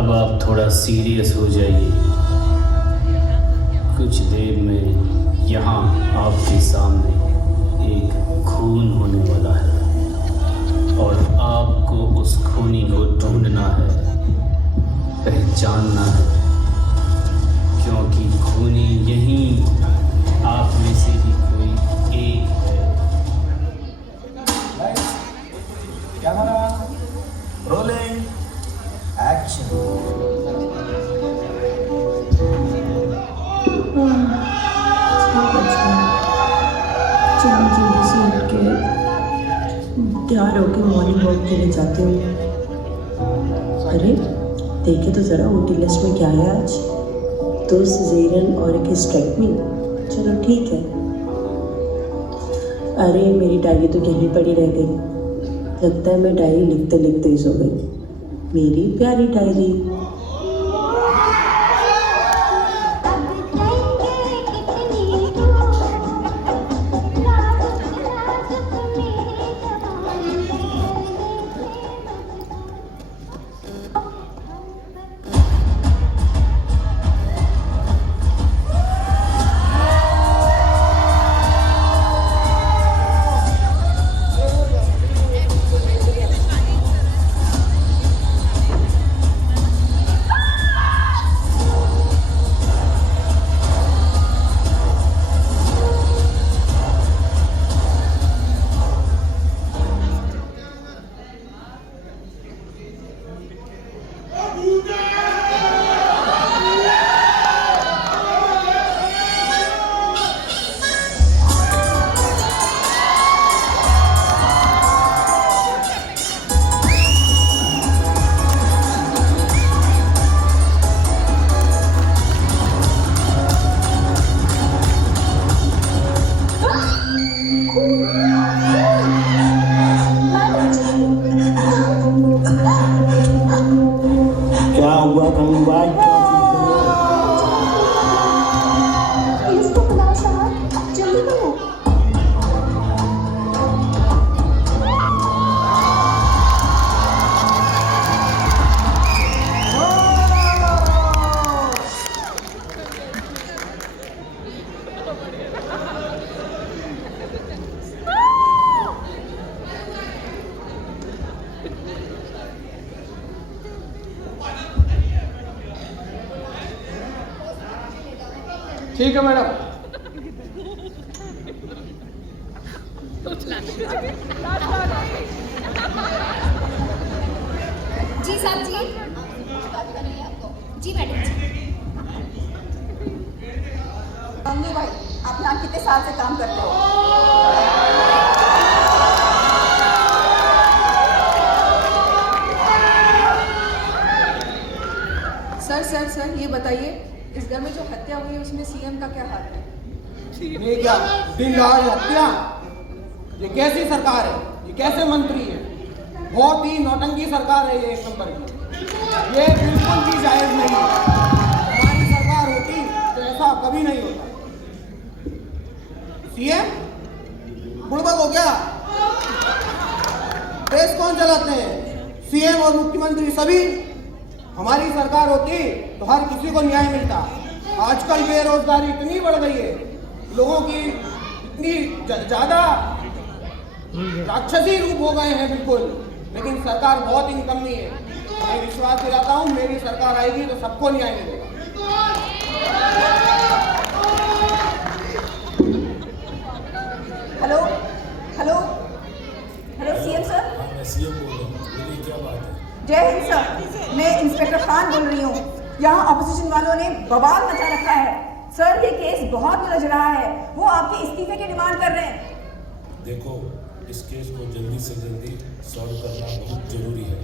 अब आप थोड़ा सीरियस हो जाइए। कुछ देर में यहाँ आपके सामने एक खून होने वाला है और आपको उस खूनी को ढूंढना है, पहचानना है, क्योंकि खूनी यहीं आप में से ही कोई एक है। Camera rolling action. जल्दी से उठ के तैयार होके मॉर्निंग वॉक के लिए जाती हूँ। अरे देखे तो ज़रा ओटी लिस्ट में क्या है आज। 2 सिजेरियन और एक हिस्टेक्टमी। चलो ठीक है। अरे मेरी डायरी तो यहीं पड़ी रह गई। लगता है मैं डायरी लिखते लिखते ही सो गई। मेरी प्यारी डायरी। क्या हुआ कमबाई? इसको बुलाओ साहब, जल्दी करो। ठीक है मैडम। जी साहब जी। जी मैडम जी। नंदू भाई, आप यहाँ कितने साल से काम करते हो? सर ये बताइए, इस घर में जो हत्या हुई है उसमें सीएम का क्या हाथ है? ये क्या दिन रात हत्या? ये कैसी सरकार है? ये कैसे मंत्री है? बहुत ही नौटंकी सरकार है ये, एक नंबर की। ये बिल्कुल भी जायज नहीं है। हमारी सरकार होती तो ऐसा कभी नहीं होता। सीएम बुड़बक हो क्या? देश कौन चलाते हैं? सीएम और मुख्यमंत्री सभी। हमारी सरकार होती तो हर किसी को न्याय मिलता। आजकल बेरोजगारी इतनी बढ़ गई है, लोगों की इतनी ज्यादा राक्षसी रूप हो गए हैं बिल्कुल, लेकिन सरकार बहुत ही निकम्मी है। मैं विश्वास दिलाता हूँ मेरी सरकार आएगी तो सबको न्याय मिलेगा। Hello hello hello CM sir. मैं सीएम बोल रहा हूँ। बोलिए क्या बात है? जय हिंद सर, मैं इंस्पेक्टर खान बोल रही हूँ। यहाँ अपोजिशन वालों ने बवाल मचा रखा है। सर ये केस बहुत उलझ रहा है, वो आपके इस्तीफे की डिमांड कर रहे हैं। देखो, इस केस को जल्दी से जल्दी सॉल्व करना बहुत जरूरी है।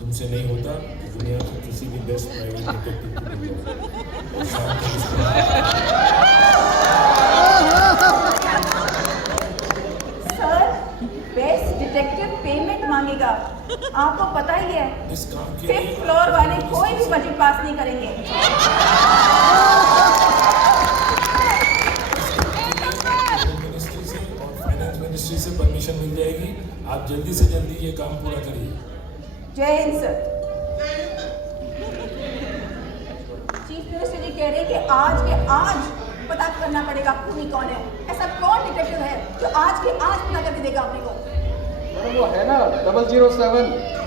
तुमसे नहीं होता तो दुनिया के किसी भी बेस्ट प्राइवेट डिटेक्टिव को मिल जाओ और शाम तक इसको। सर बेस्ट डिटेक्टिव पेमेंट मांगेगा, आपको पता ही है। इस काम के 5th फ्लोर वाले कोई भी बजट पास नहीं करेंगे। मिनिस्ट्री से और फाइनेंस मिनिस्ट्री से परमिशन मिल जाएगी। आप जल्दी से जल्दी ये काम पूरा करिए। जय हिंद सर। आज के आज पता करना पड़ेगा खूनी कौन है। ऐसा कौन डिटेक्टिव है जो आज के आज पता करके देगा अपने को? मैडम वो है ना 007।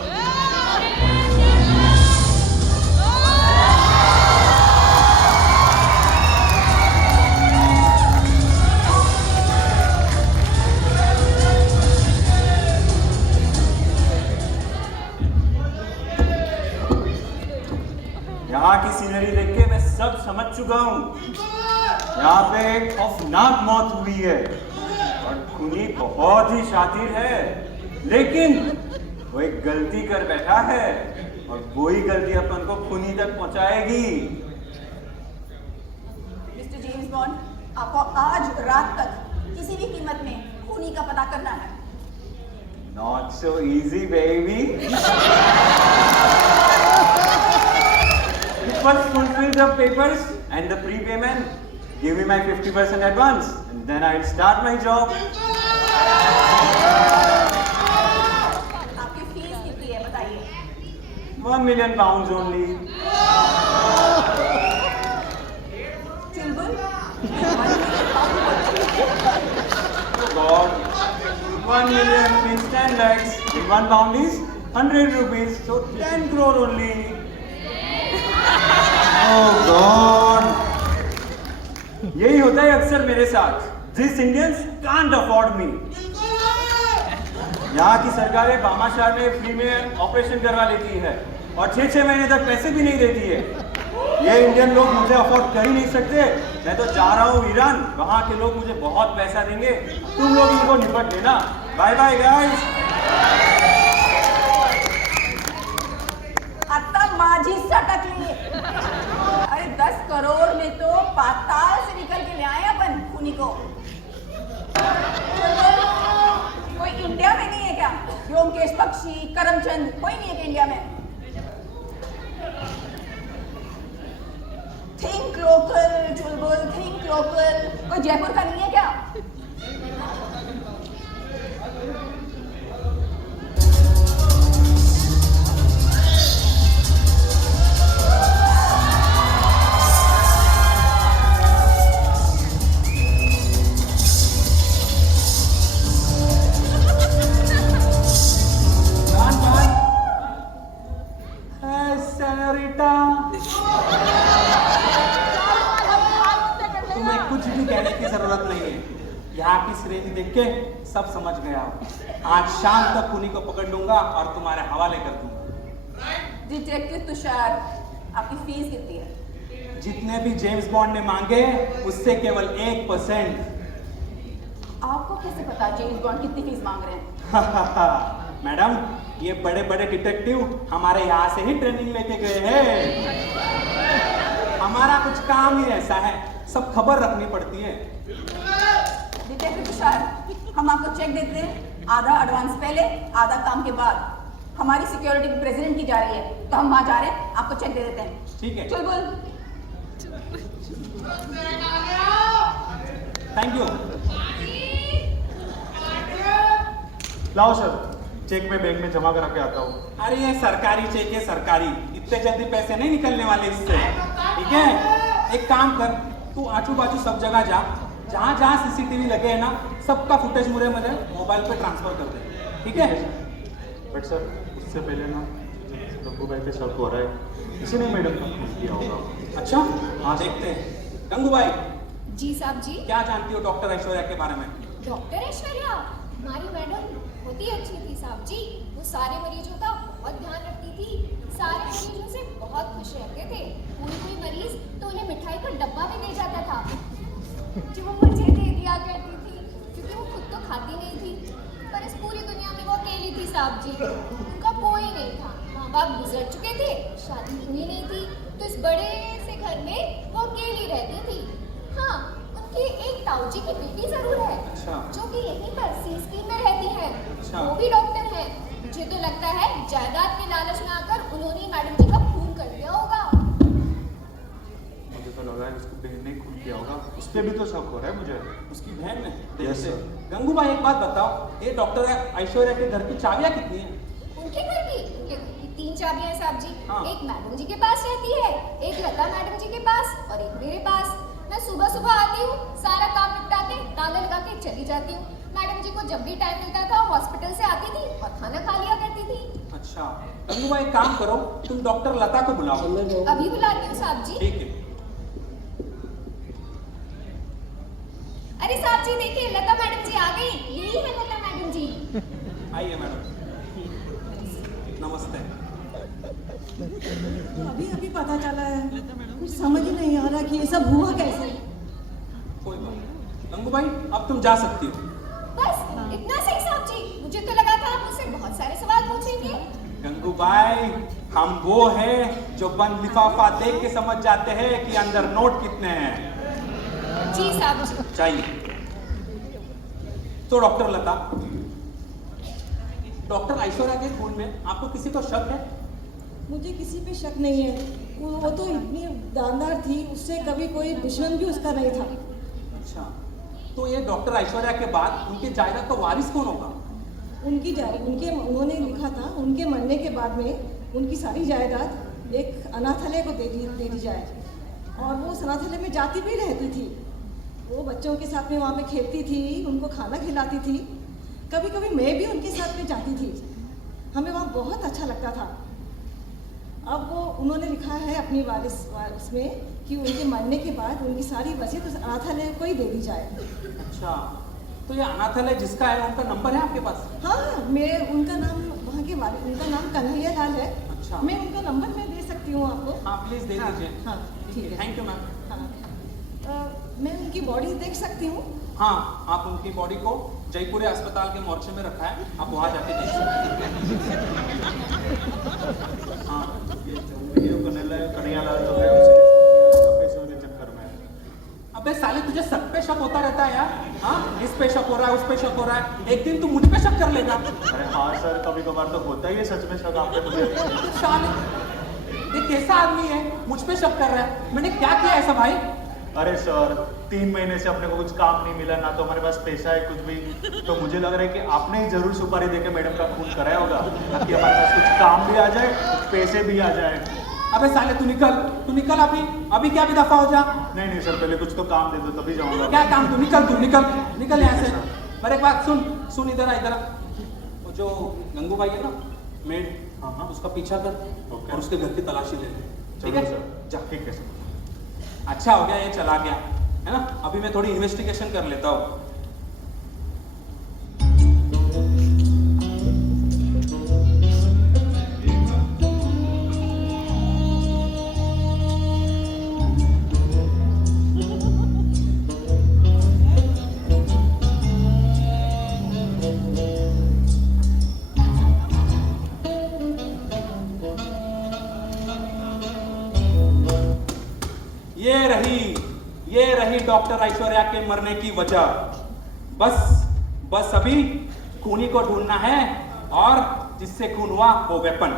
यहाँ की सीनरी देख के मैं सब समझ चुका हूँ। यहाँ पे एक खौफनाक मौत हुई है और खूनी बहुत ही शातिर है, लेकिन वो एक गलती कर बैठा है और वही गलती अपन को खूनी तक पहुंचाएगी। मिस्टर जेम्स बॉन्ड, आपको आज रात तक किसी भी कीमत में खूनी का पता करना है। Not so easy, baby. You first fulfill the papers and the prepayment. Give me my 50% advance, and then I'll start my job. आपकी फीस कितनी है बताइए? £1 million only. Chulbul, Oh God. 1 million means 10 lakhs. In £1 is 100 rupees, so 10 crore only. Oh God. यही होता है अक्सर मेरे साथ। These Indians can't afford me. यहाँ की सरकारें भामाशाह में फ्री में ऑपरेशन करवा लेती है और 6-6 महीने तक पैसे भी नहीं देती है। ये इंडियन लोग मुझे अफोर्ड कर ही नहीं सकते। मैं तो जा रहा हूँ ईरान, वहाँ के लोग मुझे बहुत पैसा देंगे। तुम लोग इनको निपट लेना। Bye bye guys. आता माझी सटकली। अरे 10 करोड़ में तो पाताल से निकल के ले आए अपन खूनी को। कोई इंडिया में नहीं है क्या? व्योमकेश बख्शी, करमचंद, कोई नहीं है क्या इंडिया में? थिंक लोकल चुलबुल, थिंक लोकल। कोई जयपुर का नहीं है क्या? तुम्हें कुछ भी कहने की जरूरत नहीं है। यहाँ की श्रेणी देख के सब समझ गया हूँ। आज शाम तक खूनी को पकड़ लूंगा और तुम्हारे हवाले कर दूंगा। डिटेक्टिव तुषार, आपकी फीस कितनी है? जितने भी जेम्स बॉन्ड ने मांगे उससे केवल 1%। आपको कैसे पता जेम्स बॉन्ड कितनी फीस मांग रहे हैं? मैडम, ये बड़े बड़े डिटेक्टिव हमारे यहाँ से ही ट्रेनिंग लेके गए हैं। हमारा कुछ काम ही ऐसा है, सब खबर रखनी पड़ती है। डिटेक्टिव तुषार, हम आपको चेक देते हैं, आधा एडवांस पहले, आधा काम के बाद। हमारी सिक्योरिटी प्रेसिडेंट की जा रही है, तो हम वहां जा रहे हैं, आपको चेक दे देते हैं। ठीक है। चल बोल। Thank you. लाओ सर, चेक में बैंक में जमा करा के आता हूँ। अरे ये सरकारी चेक है, सरकारी। इतने जल्दी पैसे नहीं निकलने वाले इससे। ठीक है, एक काम कर, तू आजू बाजू सब जगह जा, जहाँ जहाँ सीसीटीवी लगे हैं ना, सबका फुटेज मुझे मोबाइल पे ट्रांसफर कर दे। ठीक है? बट सर, उससे पहले ना गंगू भाई पे शक हो रहा है, किसी ने मैडम का खून किया होगा। अच्छा, हाँ देखते हैं। गंगू भाई, जी साहब जी। क्या जानती हो डॉक्टर ऐश्वर्या के बारे में? डॉक्टर ऐश्वर्या हमारी मैडम बहुत ही अच्छी थी साहब जी। वो सारे मरीजों का बहुत ध्यान रखती थी, सारे मरीजों से बहुत खुश रहते थे। कोई मरीज तो उन्हें मिठाई का डब्बा भी दे जाता था जो वो मुझे दे दिया करती थी, क्योंकि वो खुद तो खाती नहीं थी। पर इस पूरी दुनिया में वो अकेली थी साहब जी, उनका कोई नहीं था। माँ बाप गुजर चुके थे, शादी हुई नहीं थी, तो इस बड़े से घर में वो अकेली रहती थी। हाँ, उनकी एक ताऊ जी की बेटी जरूर है। अच्छा। जो कि यहीं पर सीएसपी में रहती है। अच्छा। वो भी डॉक्टर है। मुझे तो लगता है जायदाद के लालच में आकर उन्होंने मैडम जी का खून कर दिया होगा। मुझे तो लगा है उसकी बहन ने खून किया होगा, उस पर भी तो शक हो रहा है मुझे। उसकी बहन ने? Yes, sir. गंगू भाई एक बात बताओ, ये डॉक्टर ऐश्वर्या के घर की चाबियां कितनी है? उनके घर की इतनी 3 चाबियां हैं साहब जी। हाँ। एक मैडम जी के पास रहती है, एक लता मैडम जी के पास और एक मेरे पास। मैं सुबह सुबह आती हूँ, सारा काम निपटा के ताला लगा के चली जाती हूँ। मैडम जी को जब भी टाइम मिलता था हॉस्पिटल से आती थी और खाना खा लिया करती थी। अच्छा गंगू भाई, एक काम करो, तुम डॉक्टर लता को बुलाओ। अभी बुलाती हूँ साहब जी। ठीक है। अरे साहब जी देखिए, लता मैडम जी आ गई। यही है लता मैडम जी। आइए मैडम। नमस्ते। अभी अभी पता चला है, कुछ समझ ही नहीं आ रहा कि ये सब हुआ कैसे। कोई बात नहीं गंगू भाई, अब तुम जा सकती हो। बस इतना सही साहब जी? मुझे तो लगा था आप मुझसे बहुत सारे सवाल पूछेंगे। गंगू भाई, हम वो हैं जो बंद लिफाफा देख के समझ जाते हैं कि अंदर नोट कितने हैं। जी साहब जी। चाहिए तो डॉक्टर लता, डॉक्टर ऐश्वर्या के खून में आपको किसी को शक है? मुझे किसी पे शक नहीं है। वो तो इतनी दानदार थी, उससे कभी कोई दुश्मन भी उसका नहीं था। अच्छा, तो ये डॉक्टर ऐश्वर्या के बाद उनके जायदाद का वारिस कौन होगा? उन्होंने लिखा था उनके मरने के बाद में उनकी सारी जायदाद एक अनाथालय को दे दी जाए। और वो उस अनाथालय में जाती भी रहती थी। वो बच्चों के साथ में वहाँ पे खेलती थी, उनको खाना खिलाती थी। कभी कभी मैं भी उनके साथ में जाती थी, हमें वहाँ बहुत अच्छा लगता था। अब वो उन्होंने लिखा है अपनी वारिस में कि उनके मरने के बाद उनकी सारी वसीयत उस अनाथालय को ही दे दी जाए। अच्छा, तो ये अनाथालय जिसका है उनका नंबर है आपके पास? हाँ, उनका नाम वहाँ के उनका नाम कन्हैया लाल है। अच्छा, मैं उनका नंबर मैं दे सकती हूँ आपको। हाँ प्लीज दे दीजिए। हाँ ठीक है, थैंक यू मैम। हाँ, मैं उनकी बॉडी देख सकती हूँ? हाँ, आप उनकी बॉडी को जयपुरी अस्पताल के मोर्चे में रखा है, आप वहाँ जाके देख सकते हैं। हाँ, ये कन्हैया लाल जो है उसे पैसों के चक्कर में। अबे साले, तुझे सब पे शक होता रहता है यार। हाँ, इस पे शक हो रहा है, उस पे शक हो रहा है, एक दिन तू मुझ पे शक कर लेगा। अरे हाँ सर, कभी कभार तो होता ही है सच में शक आप पे मुझे। साले, ये कैसा आदमी है, मुझ पे शक कर रहा है? मैंने क्या किया ऐसा भाई? अरे सर, 3 महीने से अपने को कुछ काम नहीं मिला, ना तो हमारे पास पैसा है कुछ भी। तो मुझे लग रहा है कि आपने ही जरूर सुपारी देके मैडम का खून कराया होगा, ताकि हमारे पास कुछ काम भी आ जाए, कुछ पैसे भी आ जाए। अबे साले, तू निकल अभी क्या भी दफा हो जा। नहीं सर, पहले कुछ तो काम दे दो तभी जाऊंगा। क्या काम? तू निकल यहाँ से। पर एक बात सुन, इधर आ। वो जो गंगू भाई है ना, मेड, हाँ, उसका पीछा कर और उसके घर की तलाशी ले ले, ठीक है? जा, ठीक है सर। अच्छा हो गया ये चला गया, है ना? अभी मैं थोड़ी इन्वेस्टिगेशन कर लेता हूँ। ये रही डॉक्टर ऐश्वर्या के मरने की वजह। बस अभी खूनी को ढूंढना है और जिससे खून हुआ वो वेपन।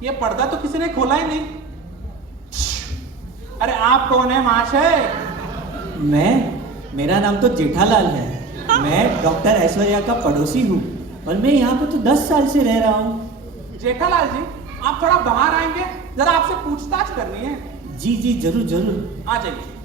ये पर्दा तो किसी ने खोला ही नहीं। अरे आप कौन है महाशय? मेरा नाम तो जेठालाल है। मैं डॉक्टर ऐश्वर्या का पड़ोसी हूँ और मैं यहाँ पे तो 10 साल से रह रहा हूँ। जेठालाल जी, आप थोड़ा बाहर आएंगे, जरा आपसे पूछताछ करनी है। जी जरूर आ जाइए।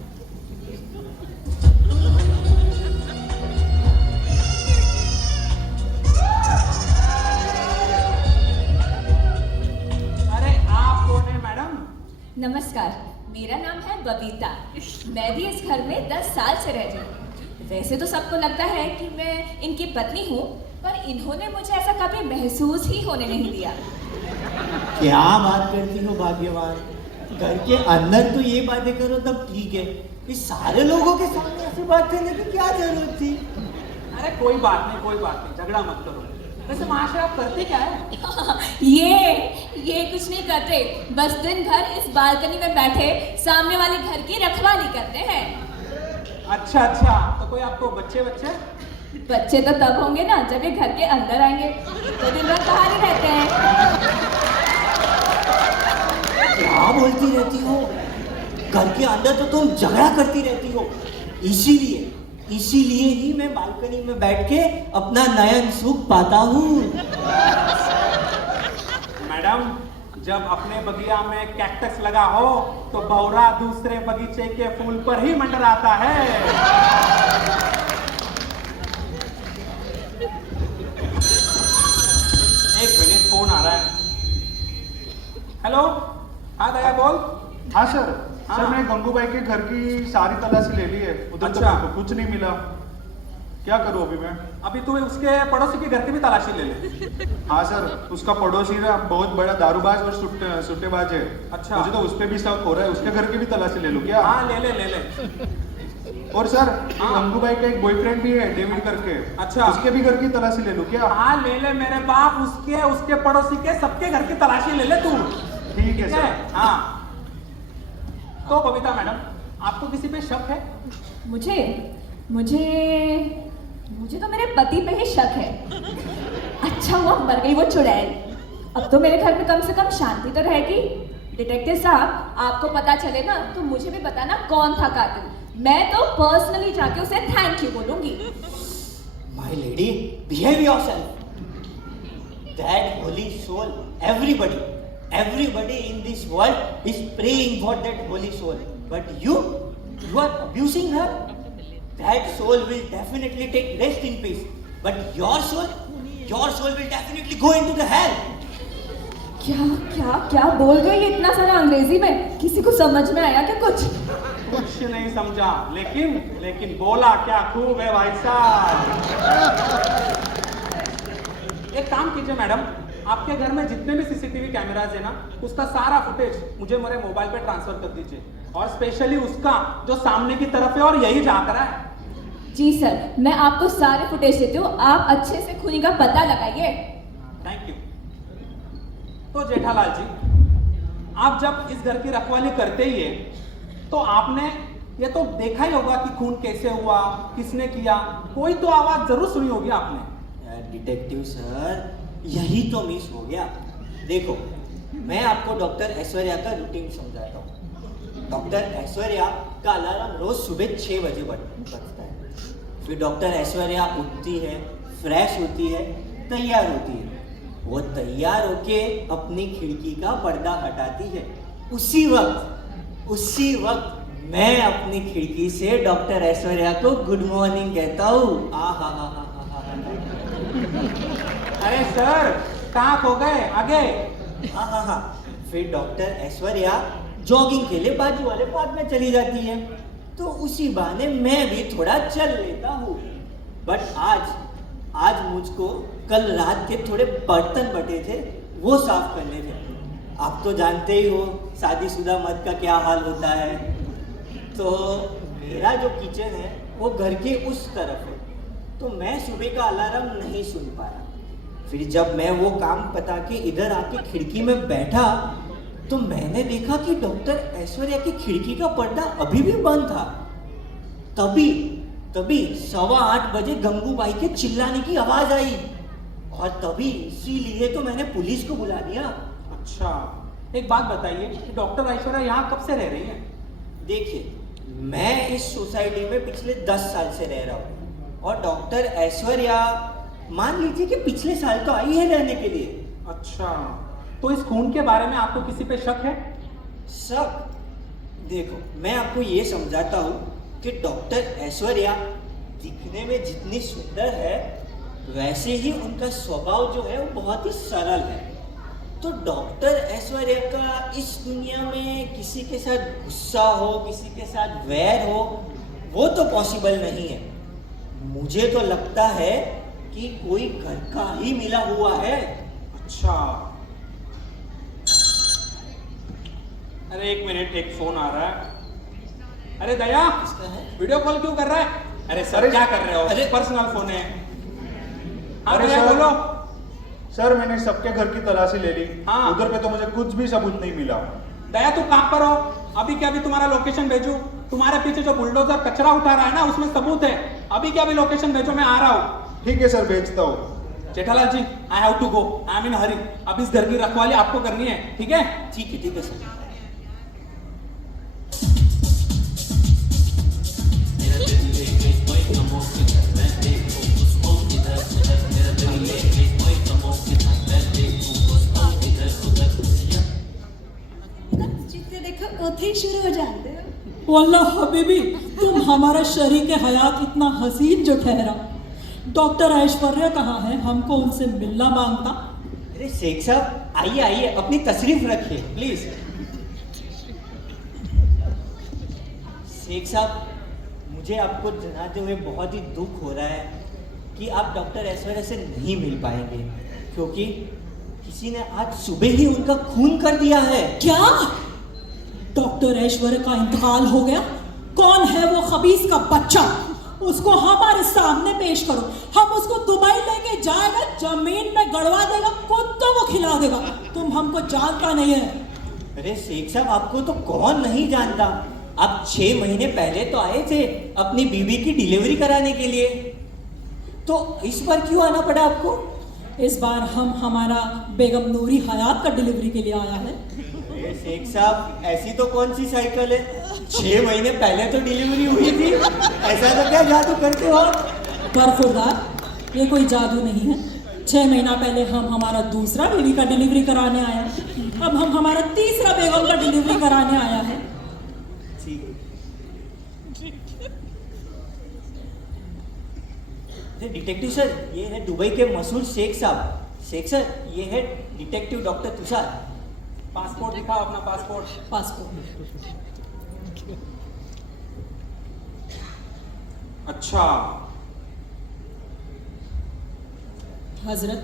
नमस्कार, मेरा नाम है बबीता। मैं भी इस घर में 10 साल से रह रही हूँ। वैसे तो सबको लगता है कि मैं इनकी पत्नी हूँ, पर इन्होंने मुझे ऐसा कभी महसूस ही होने नहीं दिया। क्या बात करती हो भाग्यवान, घर के अंदर तो ये बातें करो तब ठीक है, इस सारे लोगों के सामने ऐसे बात करने की क्या जरूरत थी? अरे कोई बात नहीं, झगड़ा मत करो। वैसे महाशय आप करते क्या है? ये कुछ नहीं करते, बस दिन भर इस बालकनी में बैठे सामने वाले घर की रखवाली करते हैं। अच्छा, तो कोई आपको बच्चे? बच्चे तो तब होंगे ना जब ये घर के अंदर आएंगे, तो दिन रात बाहर ही रहते हैं। क्या बोलती रहती हो? घर के अंदर तो तुम झगड़ा करती रहती हो। इसीलिए ही मैं बालकनी में बैठ के अपना नयन सुख पाता हूँ। मैडम, जब अपने बगिया में कैक्टस लगा हो तो भौरा दूसरे बगीचे के फूल पर ही मंडराता है। एक मिनट, फोन आ रहा है। हेलो, हाँ दया बोल। हाँ सर। हाँ। सर मैंने गंगूबाई के घर की सारी तलाशी ले ली है, उधर अच्छा। तो मेरे को कुछ नहीं मिला। क्या करूं अभी मैं? अभी तू उसके पड़ोसी के घर की भी तलाशी ले ले। हाँ सर, उसका पड़ोसी ना बहुत बड़ा दारूबाज और सुट्टेबाज है। अच्छा। मुझे तो उस पे भी शक हो रहा है, उसके घर की भी तलाशी ले लूं क्या? हाँ ले ले। और सर हाँ। गंगूबाई का एक बॉयफ्रेंड भी है डेविड करके। अच्छा। उसके भी घर की तलाशी ले लूं क्या? हाँ ले ले मेरे बाप, उसके पड़ोसी के सबके घर की तलाशी ले ले तू। ठीक है सर। हाँ। तो बबीता मैडम, आपको किसी पे शक है? मुझे तो मेरे पति पे ही शक है। अच्छा हुआ मर गई वो चुड़ैल। अब तो मेरे घर में कम से कम शांति तो रहेगी। डिटेक्टिव साहब, आपको पता चले ना तो मुझे भी बताना कौन था कातिल। मैं तो पर्सनली जाके उसे थैंक यू बोलूंगी। My lady, behave yourself. That holy soul, everybody in this world is praying for that holy soul. But you are abusing her. That soul will definitely take rest in peace. But your soul will definitely go into the hell. क्या बोल रहे हो इतना सारा अंग्रेजी में? किसी को समझ में आया क्या कुछ? कुछ नहीं समझा, लेकिन बोला क्या खूब है भाई साहब। एक काम कीजिए मैडम, आपके घर में जितने भी सीसीटीवी कैमराज है ना, उसका सारा फुटेज मुझे मेरे मोबाइल पे ट्रांसफर कर दीजिए, और स्पेशली उसका जो सामने की तरफ है और यही झांक रहा है। जी सर, मैं आपको सारे फुटेज देती हूँ, आप अच्छे से खूनी का पता लगाइए। Thank you. तो जेठालाल जी, आप जब इस घर की रखवाली करते ही है तो आपने ये तो देखा ही होगा कि खून कैसे हुआ, किसने किया, कोई तो आवाज जरूर सुनी होगी आपने। डिटेक्टिव सर, यही तो मिस हो गया। देखो, मैं आपको डॉक्टर ऐश्वर्या का रूटीन समझाता हूँ। डॉक्टर ऐश्वर्या का अलार्म रोज सुबह 6 बजे बजता है। फिर डॉक्टर ऐश्वर्या उठती है, फ्रेश होती है, तैयार होती है। वो तैयार होके अपनी खिड़की का पर्दा हटाती है। उसी वक्त मैं अपनी खिड़की से डॉक्टर ऐश्वर्या को गुड मॉर्निंग कहता हूँ। अरे सर, कहाँ खो गए? आगे। हाँ। फिर डॉक्टर ऐश्वर्या जॉगिंग के लिए बाजू वाले पार्क में चली जाती है, तो उसी बहाने मैं भी थोड़ा चल लेता हूँ। बट आज मुझको कल रात के थोड़े बर्तन बटे थे, वो साफ करने थे। आप तो जानते ही हो शादीशुदा मर्द का क्या हाल होता है। तो मेरा जो किचन है वो घर के उस तरफ है, तो मैं सुबह का अलार्म नहीं सुन पाया। फिर जब मैं वो काम पता के इधर आके खिड़की में बैठा तो मैंने देखा कि डॉक्टर ऐश्वर्या की खिड़की का पर्दा अभी भी बंद था। तभी 8:15 बजे गंगूबाई के चिल्लाने की आवाज आई, और तभी इसीलिए तो मैंने पुलिस को बुला दिया। अच्छा, एक बात बताइए कि डॉक्टर ऐश्वर्या यहाँ कब से रह रही है? देखिए, मैं इस सोसाइटी में पिछले 10 साल से रह रहा हूँ, और डॉक्टर ऐश्वर्या मान लीजिए कि पिछले साल तो आई है रहने के लिए। अच्छा, तो इस खून के बारे में आपको किसी पे शक है? शक? देखो, मैं आपको ये समझाता हूँ कि डॉक्टर ऐश्वर्या दिखने में जितनी सुंदर है, वैसे ही उनका स्वभाव जो है वो बहुत ही सरल है। तो डॉक्टर ऐश्वर्या का इस दुनिया में किसी के साथ गुस्सा हो, किसी के साथ वैर हो, वो तो पॉसिबल नहीं है। मुझे तो लगता है कि कोई घर का ही मिला हुआ है। अच्छा, अरे एक मिनट, एक फोन आ रहा है। अरे दया, किसका है? वीडियो कॉल क्यों कर रहा है? अरे सर, क्या कर रहे हो? अरे पर्सनल फोन है। अरे दया, सर, बोलो। सर मैंने सबके घर की तलाशी ले ली, हाँ। उधर पे तो मुझे कुछ भी सबूत नहीं मिला। दया, तू कहाँ पर हो? अभी क्या अभी तुम्हारा लोकेशन भेजूं? तुम्हारे पीछे जो बुलडोजर कचरा उठा रहा है ना, उसमें सबूत है। अभी क्या भी लोकेशन भेजो, मैं आ रहा हूँ। ठीक है सर, भेजता हूँ। Jethalal ji, I have to go, I am in hurry. अब इस घर की रखवाली आपको करनी है, ठीक है? ठीक है सर। जितने देखो उथे ही शुरू हो जाते हो। वल्लाह हबीबी, तुम हमारा शरीक हयात इतना हसीन जो ठहरा। डॉक्टर ऐश्वर्या कहाँ है? हमको उनसे मिलना मांगता। अरे शेख साहब, आइए अपनी तशरीफ रखिए प्लीज। शेख साहब, मुझे आपको जनाते हुए बहुत ही दुख हो रहा है कि आप डॉक्टर ऐश्वर्या से नहीं मिल पाएंगे, क्योंकि किसी ने आज सुबह ही उनका खून कर दिया है। क्या? डॉक्टर ऐश्वर्या का इंतकाल हो गया? कौन है वो खबीस का बच्चा? उसको हमारे सामने पेश करो। हम उसको दुबई लेके जाएगा, जमीन में गड़वा देगा, कुत्तों को खिला देगा। तुम हमको जानता नहीं है। अरे शेख साहब, आपको तो कौन नहीं जानता। आप 6 महीने पहले तो आए थे अपनी बीवी की डिलीवरी कराने के लिए, तो इस बार क्यों आना पड़ा आपको? इस बार हम हमारा बेगम नूरी हयात का डिलीवरी के लिए आया है। अरे शेख साहब, ऐसी तो कौन सी साइकिल है? 6 महीने पहले तो डिलीवरी हुई थी। ऐसा तो क्या जादू करते हो? बरखुरदार, ये कोई जादू नहीं है। 6 महीना पहले हम हमारा दूसरा बेबी का डिलीवरी कराने आया, अब हम हमारा तीसरा बेगम का डिलीवरी कराने आया है। डिटेक्टिव सर, ये है दुबई के मशहूर शेख साहब। शेख सर, ये है डिटेक्टिव डॉक्टर तुषार। पासपोर्ट दिखाओ अपना, पासपोर्ट। अच्छा, हजरत,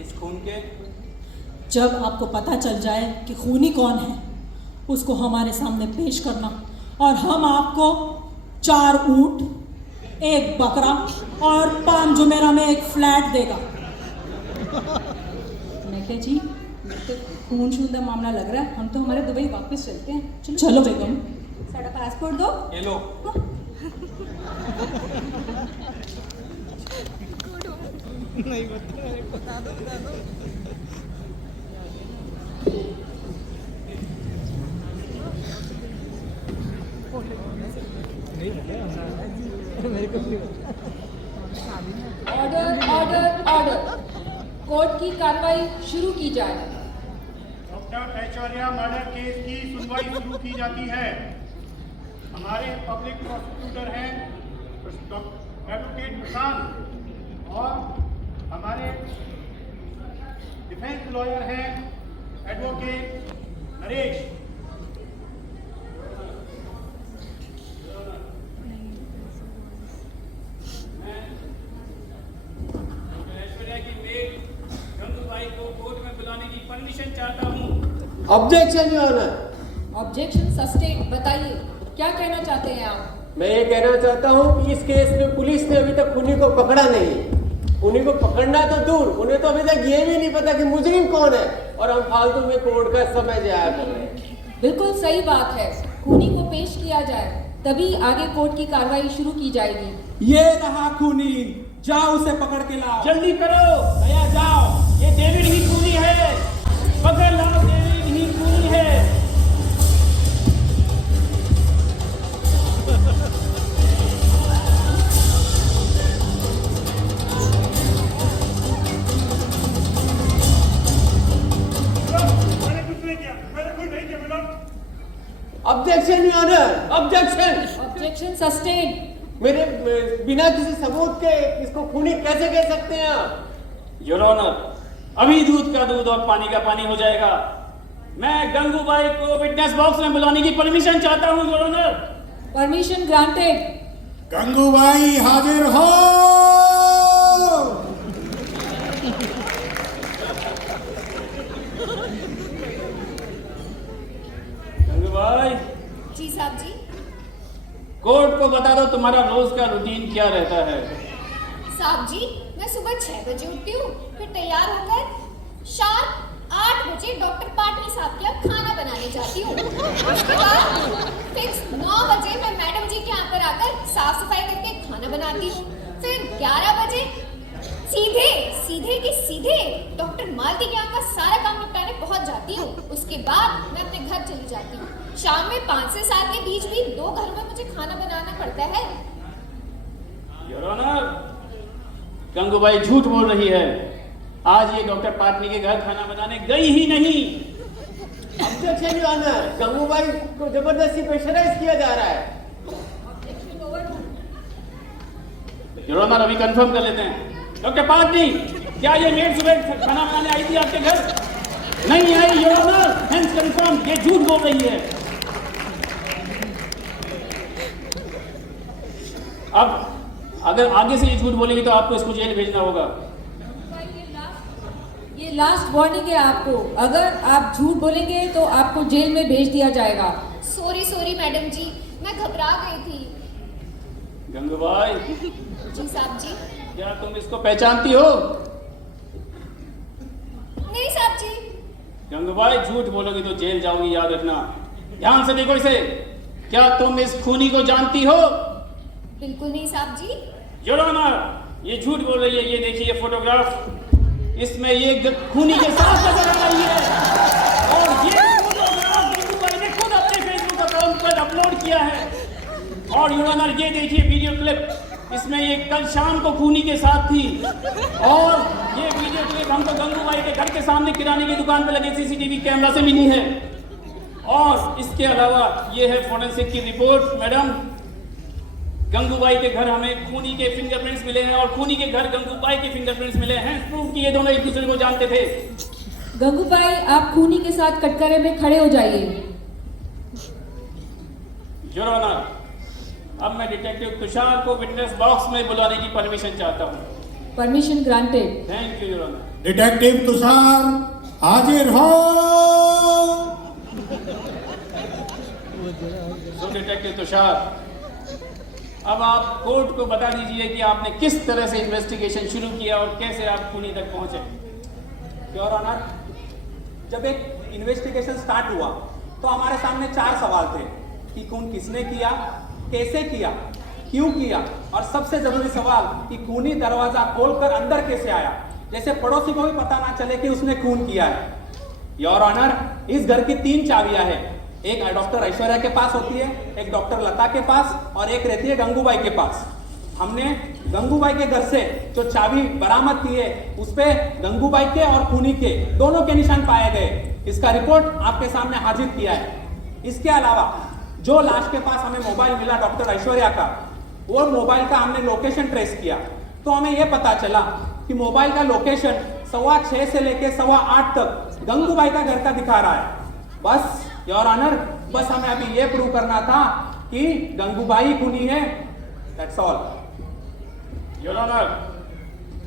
इस खून के जब आपको पता चल जाए कि खूनी कौन है, उसको हमारे सामने पेश करना, और हम आपको 4 ऊंट, 1 बकरा और 5 जुमेरा में 1 फ्लैट देगा। मैं क्या जी, तो खून शून का मामला लग रहा है। हम तो हमारे दुबई वापस चलते हैं। चलो बेगम। साड़ा पासपोर्ट दो। ये लो। नहीं बता दो। ऑर्डर। कोर्ट की कार्रवाई शुरू की जाए। डॉक्टर ऐश्वर्या मर्डर केस की सुनवाई शुरू की जाती है। हमारे पब्लिक प्रोसिक्यूटर हैं एडवोकेट प्रशांत, और हमारे डिफेंस लॉयर हैं advocate Naresh. Objection your honour. Objection sustain. बताइए, क्या कहना चाहते हैं आप? मैं ये कहना चाहता हूँ कि इस केस में पुलिस ने अभी तक खूनी को पकड़ा नहीं। खूनी को पकड़ना तो दूर, उन्हें तो अभी तक ये भी नहीं पता कि मुजरिम कौन है, और हम फालतू में कोर्ट का समय जाया कर रहे हैं। बिल्कुल सही बात है। खूनी को पेश किया जाए, तभी आगे कोर्ट की कार्रवाई शुरू की जाएगी। ये रहा खूनी, जाओ उसे पकड़ के लाओ। जल्दी करो भैया, जाओ। ये डेविड ही खूनी है, पकड़ लाओ। डेविड ही खूनी है। Objection your honour, objection. Objection sustain. मेरे बिना किसी सबूत के इसको खूनी कैसे कह सकते हैं आप? योर ऑनर, अभी दूध का दूध और पानी का पानी हो जाएगा। मैं गंगूबाई को विटनेस बॉक्स में बुलाने की परमिशन चाहता हूँ your honour. Permission granted. Gangubai हाजिर हो। गंगूबाई। जी साहब जी। कोर्ट को बता दो तुम्हारा रोज का रूटीन क्या रहता है। साहब जी, मैं सुबह 6 बजे उठती हूँ, फिर तैयार होकर शार्प 8 बजे डॉक्टर पाटनी साहब के यहाँ खाना बनाने जाती हूँ। उसके बाद फिक्स 9 बजे मैं मैडम जी के यहाँ पर आकर साफ सफाई करके खाना बनाती हूँ। फिर 11 बजे सीधे डॉक्टर मालती के यहाँ का सारा काम निपटाने पहुँच जाती हूँ। उसके बाद मैं अपने घर चली जाती हूँ। शाम में 5 से 7 के बीच भी 2 घरों में मुझे खाना बनाना पड़ता है। योर ऑनर, गंगूबाई झूठ बोल रही है। आज ये डॉक्टर पाटनी के घर खाना बनाने गई ही नहीं। ऑब्जेक्शन योर ऑनर, गंगूबाई को जबरदस्ती प्रेशराइज किया जा रहा है। योर ऑनर, अभी कंफर्म कर लेते हैं। डॉक्टर पाटनी, क्या ये मेड सुबह खाना बनाने आई थी आपके घर? नहीं I your honour, hence confirm, ये झूठ बोल रही है। अब अगर आगे से ये झूठ बोलेगी तो आपको इसको जेल भेजना होगा। ये लास्ट वार्निंग है आपको, अगर आप झूठ बोलेंगे तो आपको जेल में भेज दिया जाएगा। सॉरी मैडम जी, मैं घबरा गई थी। गंगूबाई जी साहब जी। क्या तुम इसको पहचानती हो? नहीं साहब जी। गंगूबाई, झूठ बोलोगी तो जेल जाओगी, याद रखना। ध्यान से देखो इसे। क्या तुम इस खूनी को जानती हो? बिल्कुल नहीं साहब जी। योर ऑनर, ये झूठ बोल रही है। ये देखिए फोटोग्राफ, इसमें ये खूनी के साथ नजर आ रही है और ये फोटोग्राफ गंगूबाई ने खुद अपने फेसबुक अकाउंट पर अपलोड किया है। और योर ऑनर, ये देखिए वीडियो क्लिप, इसमें ये कल शाम को खूनी के साथ थी और ये वीडियो क्लिप हमको गंगूबाई के घर के सामने किराने की दुकान पे लगे सीसीटीवी कैमरा से मिली है। और इसके अलावा ये है फोरेंसिक की रिपोर्ट। मैडम, गंगूबाई के घर हमें खूनी के फिंगरप्रिंट्स मिले हैं और खूनी के घर गंगूबाई के फिंगरप्रिंट्स मिले हैं। प्रूव कि ये दोनों एक दूसरे को जानते थे। गंगूबाई, आप खूनी के साथ कटघरे में खड़े हो जाइए। योर ऑनर, अब मैं डिटेक्टिव तुषार को विटनेस बॉक्स में बुलाने की परमिशन चाहता हूँ। Permission granted. Thank you your honour. Detective Tushar हाजिर हो। सो डिटेक्टिव तुषार, अब आप कोर्ट को बता दीजिए कि आपने किस तरह से इन्वेस्टिगेशन शुरू किया और कैसे आप खूनी तक पहुंचे। योर ऑनर, जब एक इन्वेस्टिगेशन स्टार्ट हुआ तो हमारे सामने 4 सवाल थे कि खून किसने किया, कैसे किया, क्यों किया और सबसे जरूरी सवाल कि खूनी दरवाजा खोलकर अंदर कैसे आया, जैसे पड़ोसी को भी पता ना चले कि उसने खून किया है। योर ऑनर, इस घर की 3 चाबियां हैं। एक डॉक्टर ऐश्वर्या के पास होती है, एक डॉक्टर लता के पास और एक रहती है गंगूबाई के पास। हमने गंगूबाई के घर से जो चाबी बरामद की है उस पे गंगूबाई के और खूनी के दोनों के निशान पाए गए। इसका रिपोर्ट आपके सामने हाजिर किया है। इसके अलावा जो लाश के पास हमें मोबाइल मिला डॉक्टर ऐश्वर्या का, वो मोबाइल का हमने लोकेशन ट्रेस किया तो हमें यह पता चला कि मोबाइल का लोकेशन 6:15 से लेके 8:15 तक गंगूबाई का घर का दिखा रहा है। बस योर ऑनर, बस हमें अभी ये प्रूव करना था कि गंगूबाई खूनी है। That's all. योर ऑनर,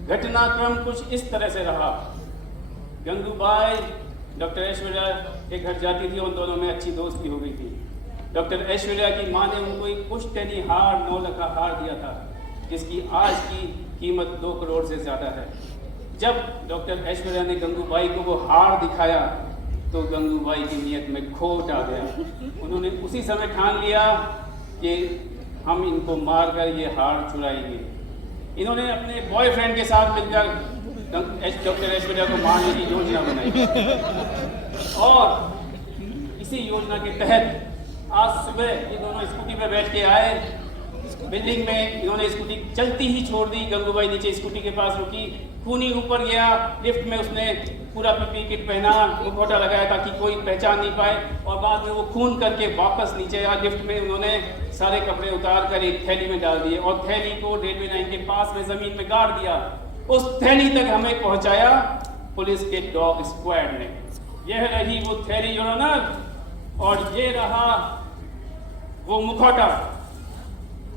घटनाक्रम कुछ इस तरह से रहा। गंगूबाई डॉक्टर ऐश्वर्या के घर जाती थी, उन दोनों में अच्छी दोस्ती हो गई थी। डॉक्टर ऐश्वर्या की मां ने उनको एक पुश्तैनी हार 9 लाख का हार दिया था, जिसकी आज की कीमत 2 करोड़ से ज्यादा है। जब डॉक्टर ऐश्वर्या ने गंगूबाई को वो हार दिखाया तो गंगूबाई की नीयत में खोट आ गया। उन्होंने उसी समय ठान लिया कि हम इनको मारकर ये हार चुराएंगे। इन्होंने अपने बॉयफ्रेंड के साथ मिलकर डॉक्टर ऐश्वर्या को मारने की योजना बनाई और इसी योजना के तहत आज सुबह ये दोनों स्कूटी पर बैठ के आए। बिल्डिंग में इन्होंने स्कूटी चलती ही छोड़ दी। गंगूबाई नीचे स्कूटी के पास रुकी, खूनी ऊपर गया। लिफ्ट में उसने पूरा पीपी किट पहना, मुखौटा लगाया ताकि कोई पहचान नहीं पाए और बाद में वो खून करके वापस नीचे आया। लिफ्ट में उन्होंने सारे कपड़े उतार कर एक थैली में डाल दिए और थैली को रेलवे लाइन के पास में जमीन में गाड़ दिया। उस थैली तक हमें पहुंचाया पुलिस के डॉग स्क्वाड ने। यह रही वो थैली योर ऑनर और ये रहा वो मुखौटा।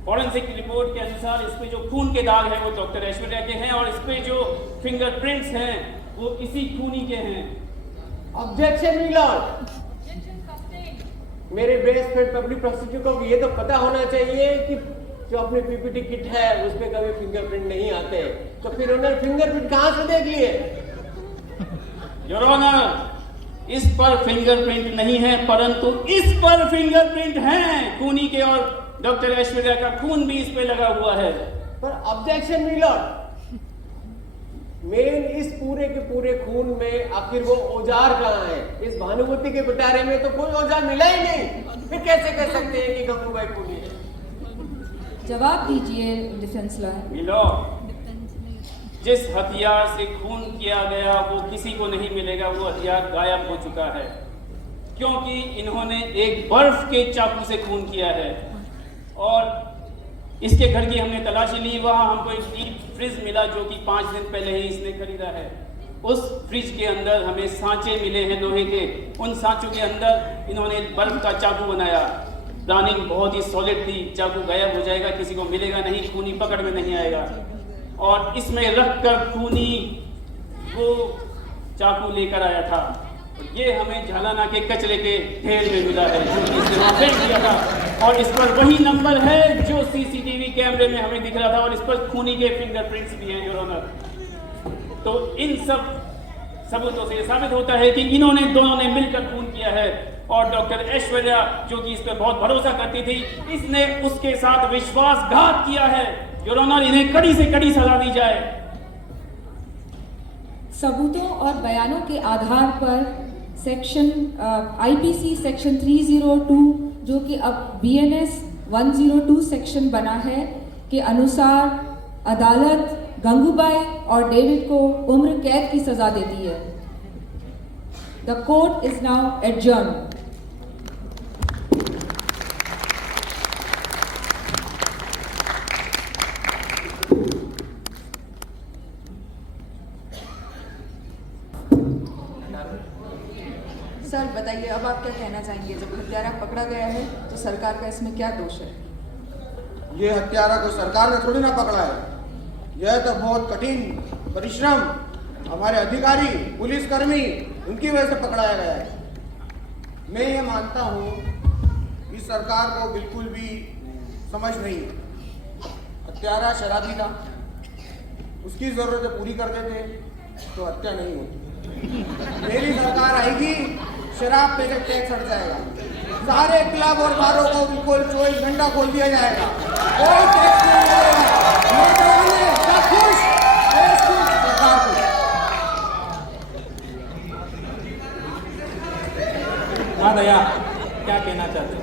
फॉरेंसिक रिपोर्ट के अनुसार इस पे जो खून के दाग हैं वो डॉक्टर ऐश्वर्या के हैं और इस पे जो फिंगरप्रिंट्स हैं वो इसी खूनी के हैं। ऑब्जेक्शन मिलॉर्ड, मेरे बेस्ट पब्लिक प्रोसिक्यूटर को ये तो पता होना चाहिए कि जो अपनी पीपीटी किट है उस पे कभी फिंगरप्रिंट नहीं आते, तो फिर उन्होंने फिंगरप्रिंट कहां से देख लिए? योर ऑनर, इस पर फिंगरप्रिंट नहीं है, परंतु इस पर फिंगरप्रिंट हैं खूनी के, और डॉक्टर ऐश्वर्या का खून भी इस पे लगा हुआ है। पर ऑब्जेक्शन मिलॉर्ड, मेन इस पूरे के पूरे खून में आखिर वो औजार कहाँ है? इस भानुमति के पिटारे में तो कोई औजार मिला ही नहीं, फिर कैसे कह सकते हैं कि गंगूबाई खूनी है? जवाब दीजिए डिफेंस लॉयर। मिलॉर्ड, जिस हथियार से खून किया गया वो किसी को नहीं मिलेगा, वो हथियार गायब हो चुका है, क्योंकि इन्होंने एक बर्फ के चाकू से खून किया है। और इसके घर की हमने तलाशी ली, वहाँ हमको एक डीप फ्रिज मिला जो कि 5 दिन पहले ही इसने खरीदा है। उस फ्रिज के अंदर हमें सांचे मिले हैं लोहे के, उन सांचों के अंदर इन्होंने बर्फ का चाकू बनाया। प्लानिंग बहुत ही सॉलिड थी, चाकू गायब हो जाएगा, किसी को मिलेगा नहीं, खूनी पकड़ में नहीं आएगा। और इसमें रखकर खूनी वो चाकू लेकर आया था। ये हमें झालाना के कचरे के ढेर में मिला है जो कि इसने वहाँ फेंक दिया था, और इस पर वही नंबर है जो सीसीटीवी कैमरे में हमें दिख रहा था, और इस पर खूनी के फिंगरप्रिंट्स भी हैं योर ऑनर। तो इन सब सबूतों से साबित होता है कि इन्होंने दोनों ने मिलकर खून किया है, और डॉक्टर ऐश्वर्या जो कि इस पर बहुत भरोसा करती थी, इसने उसके साथ विश्वासघात किया है योर ऑनर। इन्हें कड़ी से कड़ी सजा दी जाए। सबूतों और बयानों के आधार पर सेक्शन आईपीसी सेक्शन 302 जो कि अब बीएनएस 102 सेक्शन बना है के अनुसार अदालत गंगूबाई और डेविड को उम्र कैद की सजा देती है। The court is now adjourned. Sir बताइए, अब आप क्या कहना चाहेंगे? जब हत्यारा पकड़ा गया है तो सरकार का इसमें क्या दोष है? ये हत्यारा को सरकार ने थोड़ी ना पकड़ा है, यह तो बहुत कठिन परिश्रम हमारे अधिकारी पुलिसकर्मी उनकी वजह से पकड़ाया गया है। मैं ये मानता हूँ कि सरकार को बिल्कुल भी समझ नहीं है। हत्यारा शराबी था, उसकी जरूरतें पूरी कर देते तो हत्या नहीं होती। मेरी सरकार आएगी, शराब पे से टैक्स हट जाएगा, सारे क्लब और बारों को बिल्कुल 24 घंटा खोल दिया जाएगा, कोई टैक्स नहीं लगेगा। नौजवान सब खुश, देश खुश, सरकार खुश। हाँ दया, क्या कहना चाहते हो?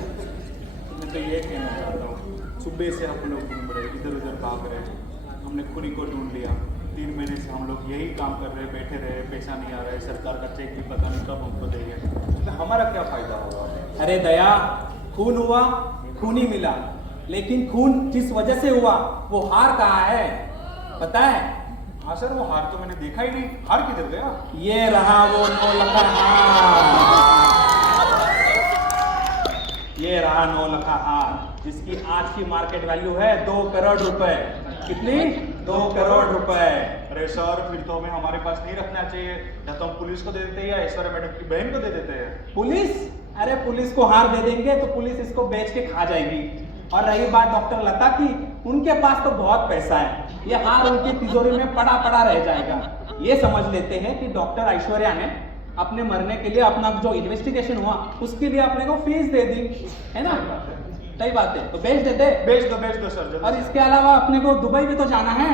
मैं तो ये कहना चाहता हूँ, सुबह से हम लोग घूम रहे, इधर उधर भाग रहे, हमने खूनी को ढूंढ लिया। 3 महीने से हम लोग यही काम कर रहे, बैठे रहे, पैसा नहीं आ रहा है, सरकार का चेक भी पता नहीं कब हमको देंगे, तो हमारा क्या फायदा होगा? अरे दया, खून हुआ, खूनी मिला, लेकिन खून जिस वजह से हुआ वो हार कहाँ है पता है? हाँ सर, वो हार तो मैंने देखा ही नहीं। हार किधर गया? ये रहा वो नौलखा हार, ये रहा नौलखा हार जिसकी आज की मार्केट वैल्यू है 2 करोड़ रुपए। कितनी? 2 करोड़ रुपए। अरे सर, फिर तो हमें हमारे पास नहीं रखना चाहिए, या तो हम पुलिस को दे देते हैं या ऐश्वर्या मैडम की बहन को दे देते हैं। पुलिस? अरे पुलिस को हार दे देंगे तो पुलिस इसको बेच के खा जाएगी। और रही बात डॉक्टर लता की, उनके पास तो बहुत पैसा है, ये हार उनकी तिजोरी में पड़ा पड़ा रह जाएगा। ये समझ लेते हैं कि डॉक्टर ऐश्वर्या ने अपने मरने के लिए अपना जो इन्वेस्टिगेशन हुआ उसके लिए अपने को फीस दे दी है ना? सही बात है, तो बेच देते। बेच दो सर। और इसके अलावा अपने को दुबई भी तो जाना है।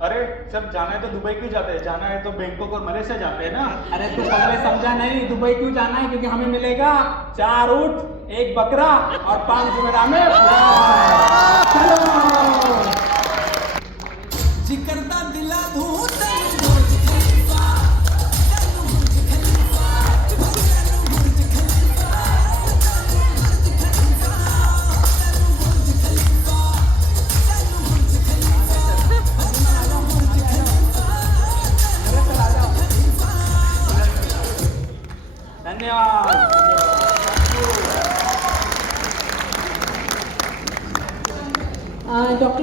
अरे सर, जाना है तो दुबई क्यों जाते हैं? जाना है तो बैंकॉक और मलेशिया जाते हैं ना। अरे तू पहले समझा नहीं, दुबई क्यों जाना है? क्योंकि हमें मिलेगा 4 ऊंट, 1 बकरा और 5 जुमेराह में। चलो जिकरदा दिला दूं डॉक्टर